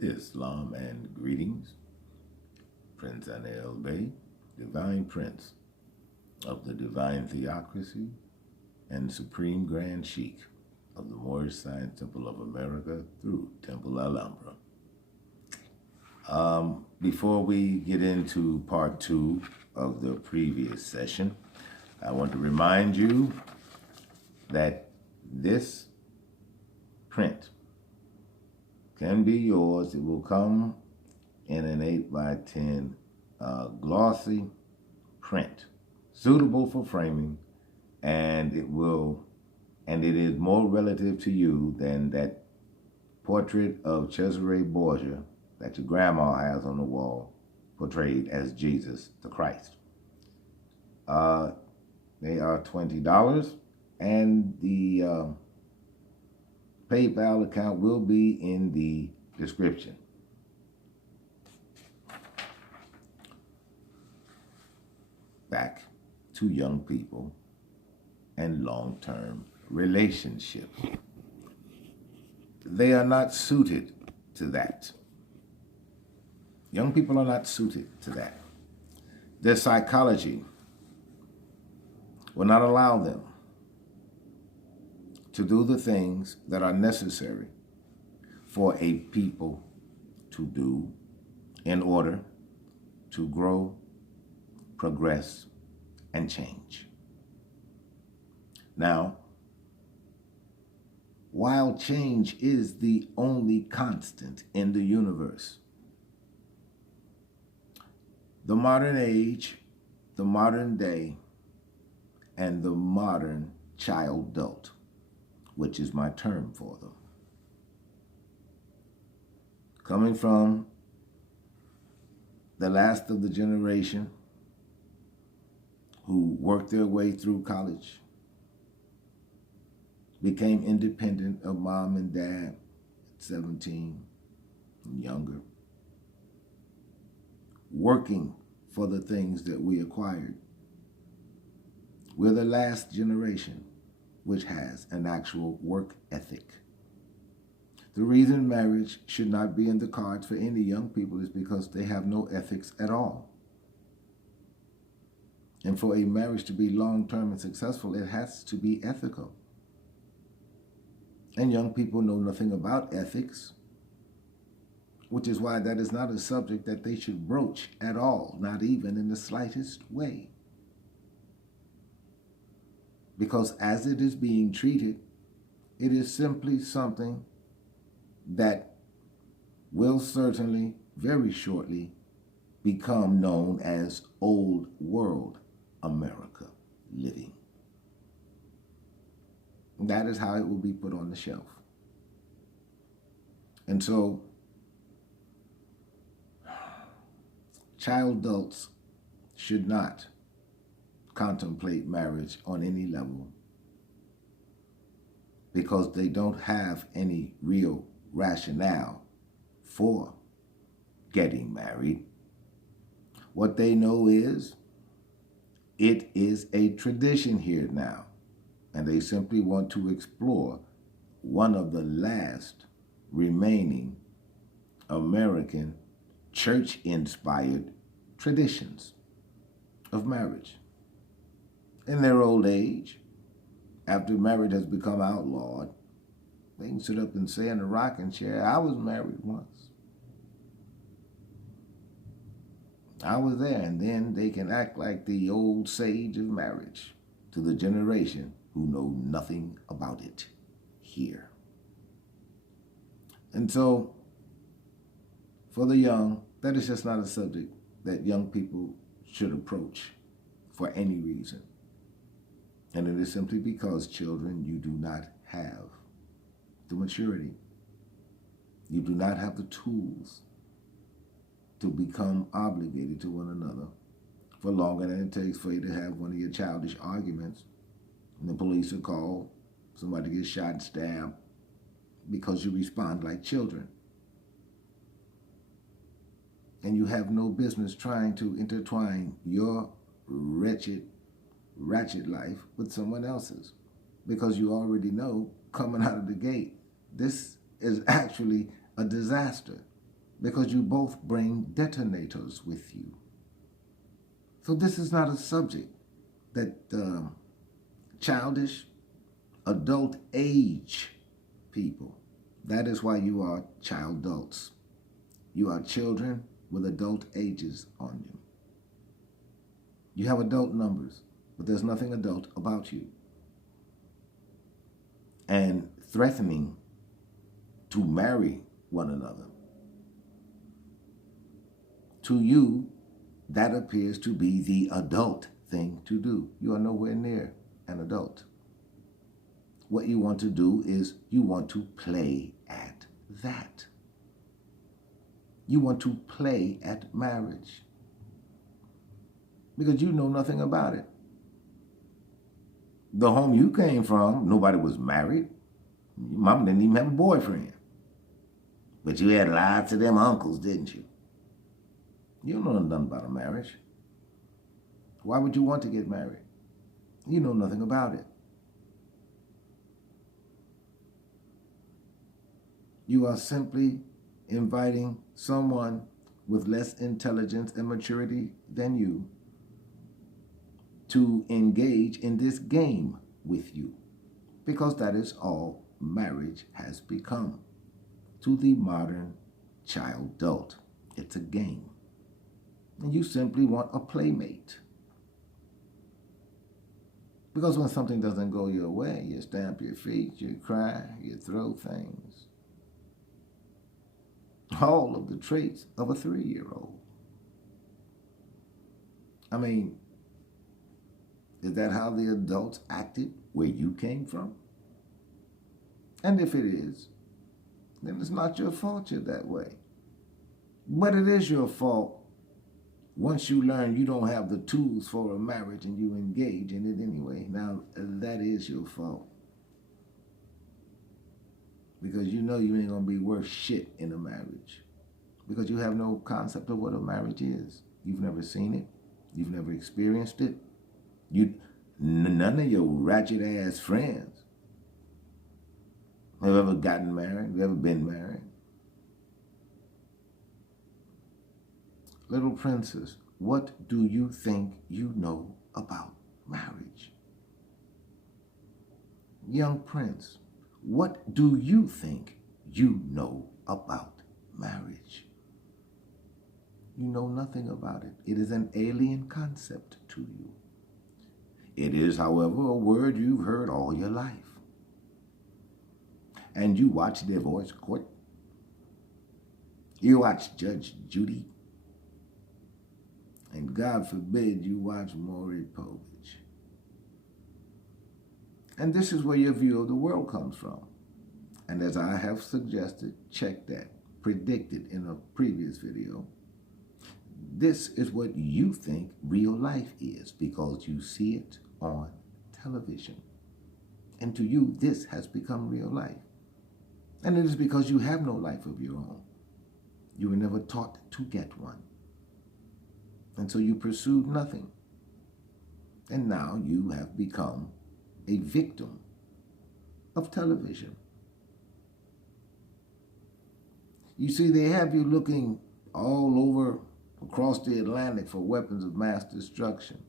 Islam and greetings. Princeanaelbey, Divine Prince of the Divine Theocracy and Supreme Grand Sheikh of the Moorish Science Temple of America through Temple Alhambra. Before we get into part 2 of the previous session, I want to remind you that this print can be yours. It will come in an 8x10 glossy print, suitable for framing, and it is more relative to you than that portrait of Cesare Borgia that your grandma has on the wall, portrayed as Jesus the Christ. They are $20, and the PayPal account will be in the description. Back to young people and long-term relationships. They are not suited to that. Young people are not suited to that. Their psychology will not allow them to do the things that are necessary for a people to do in order to grow, progress, and change. Now, while change is the only constant in the universe, the modern age, the modern day, and the modern child-adult, which is my term for them, coming from the last of the generation who worked their way through college, became independent of mom and dad at 17 and younger, working for the things that we acquired. We're the last generation which has an actual work ethic. The reason marriage should not be in the cards for any young people is because they have no ethics at all. And for a marriage to be long-term and successful, it has to be ethical. And young people know nothing about ethics, which is why that is not a subject that they should broach at all, not even in the slightest way. Because as it is being treated, it is simply something that will certainly, very shortly, become known as Old World America living. That is how it will be put on the shelf. And so, child adults should not contemplate marriage on any level because they don't have any real rationale for getting married. What they know is it is a tradition here now, and they simply want to explore one of the last remaining American church-inspired traditions of marriage. In their old age, after marriage has become outlawed, they can sit up and say in a rocking chair, I was married once. I was there, and then they can act like the old sage of marriage to the generation who know nothing about it here. And so, for the young, that is just not a subject that young people should approach for any reason. And it is simply because, children, you do not have the maturity. You do not have the tools to become obligated to one another for longer than it takes for you to have one of your childish arguments. And the police are called, somebody gets shot and stabbed because you respond like children. And you have no business trying to intertwine your wretched, ratchet life with someone else's, because you already know coming out of the gate, this is actually a disaster. because you both bring detonators with you. So this is not a subject that childish, adult age people, that is why you are child adults. You are children with adult ages on you. You have adult numbers, but there's nothing adult about you. And threatening to marry one another, to you, that appears to be the adult thing to do. You are nowhere near an adult. What you want to do is you want to play at that. You want to play at marriage because you know nothing about it. The home you came from, nobody was married. Your mom didn't even have a boyfriend. But you had lots of them uncles, didn't you? You don't know nothing about a marriage. Why would you want to get married? You know nothing about it. You are simply inviting someone with less intelligence and maturity than you to engage in this game with you, because that is all marriage has become to the modern child adult. It's a game. And you simply want a playmate. Because when something doesn't go your way, you stamp your feet, you cry, you throw things. All of the traits of a 3-year-old. I mean, is that how the adults acted where you came from? And if it is, then it's not your fault you're that way. But it is your fault once you learn you don't have the tools for a marriage and you engage in it anyway. Now, that is your fault. Because you know you ain't going to be worth shit in a marriage. Because you have no concept of what a marriage is. You've never seen it. You've never experienced it. None of your ratchet ass friends have ever gotten married, have ever been married. Little princess, what do you think you know about marriage? Young prince, what do you think you know about marriage? You know nothing about it. It is an alien concept to you. It is, however, a word you've heard all your life. And you watch Divorce Court. You watch Judge Judy. And God forbid you watch Maury Povich. And this is where your view of the world comes from. And as I have suggested, check that, predicted in a previous video, this is what you think real life is because you see it on television. And to you, this has become real life. And it is because you have no life of your own. You were never taught to get one. And so you pursued nothing. And now you have become a victim of television. You see, they have you looking all over across the Atlantic for weapons of mass destruction.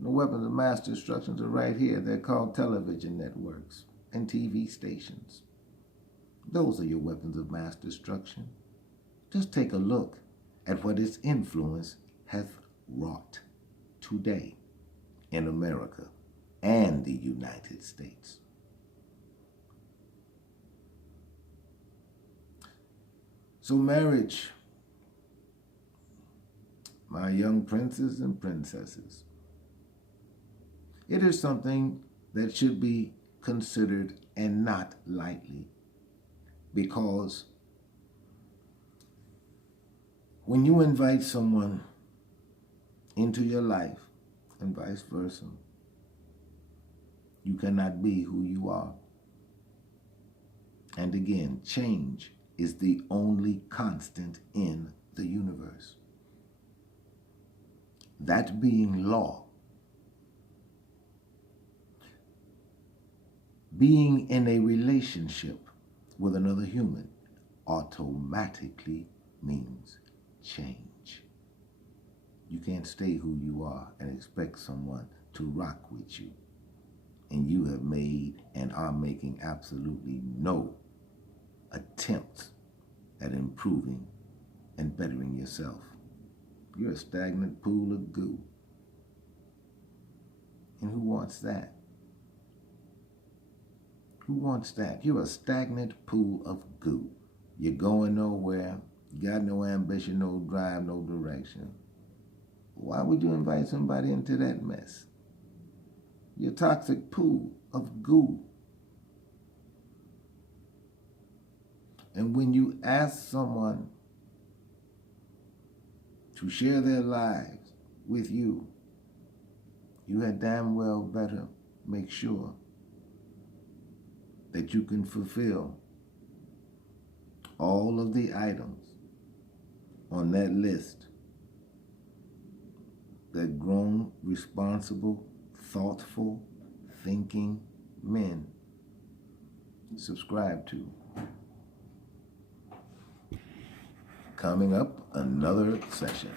The weapons of mass destruction are right here. They're called television networks and TV stations. Those are your weapons of mass destruction. Just take a look at what its influence has wrought today in America and the United States. So marriage, my young princes and princesses, it is something that should be considered and not lightly, because when you invite someone into your life and vice versa, you cannot be who you are. And again, change is the only constant in the universe. That being law, being in a relationship with another human automatically means change. You can't stay who you are and expect someone to rock with you. And you have made and are making absolutely no attempts at improving and bettering yourself. You're a stagnant pool of goo. And who wants that? Who wants that? You're a stagnant pool of goo. You're going nowhere. You got no ambition, no drive, no direction. Why would you invite somebody into that mess? You're a toxic pool of goo. And when you ask someone to share their lives with you, you had damn well better make sure that you can fulfill all of the items on that list that grown, responsible, thoughtful, thinking men subscribe to. Coming up, another session.